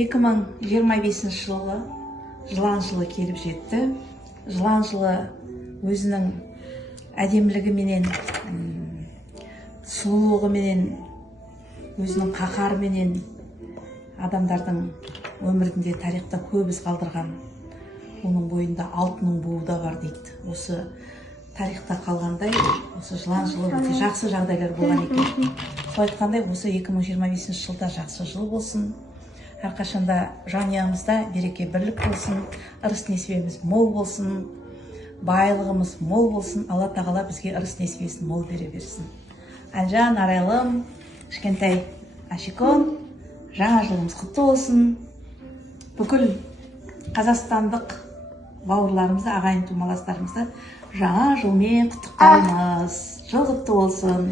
2025 жылы жылан жылы келіп жетті. Жылан жылы өзінің әдемілігіменен, сұлулығыменен, өзінің қаһарыменен адамдардың өмірінде, тарихта көп із қалдырған. Оның бойында алтынның буы да бар дейді. Осы тарихта қалғандай, осы жылан жылы өте жақсы жағдайлар болған екен. Сол айтқандай, осы 2025 жылда жақсы жыл болсын. Әрқашанда жанұямызда береке бірлік болсын, ырыс несібеміз мол болсын, байлығымыз мол болсын. Алла тағала бізге ырыс несібесін мол бере берсін. Әлжан, арайлым, кішкентай Ашикон, жаңа жылымыз құтты болсын. Бүкіл қазақстандық бауырларымызды, ағайын тумаластарымызды жаңа жылмен құттықтаймыз. Жыл құтты болсын.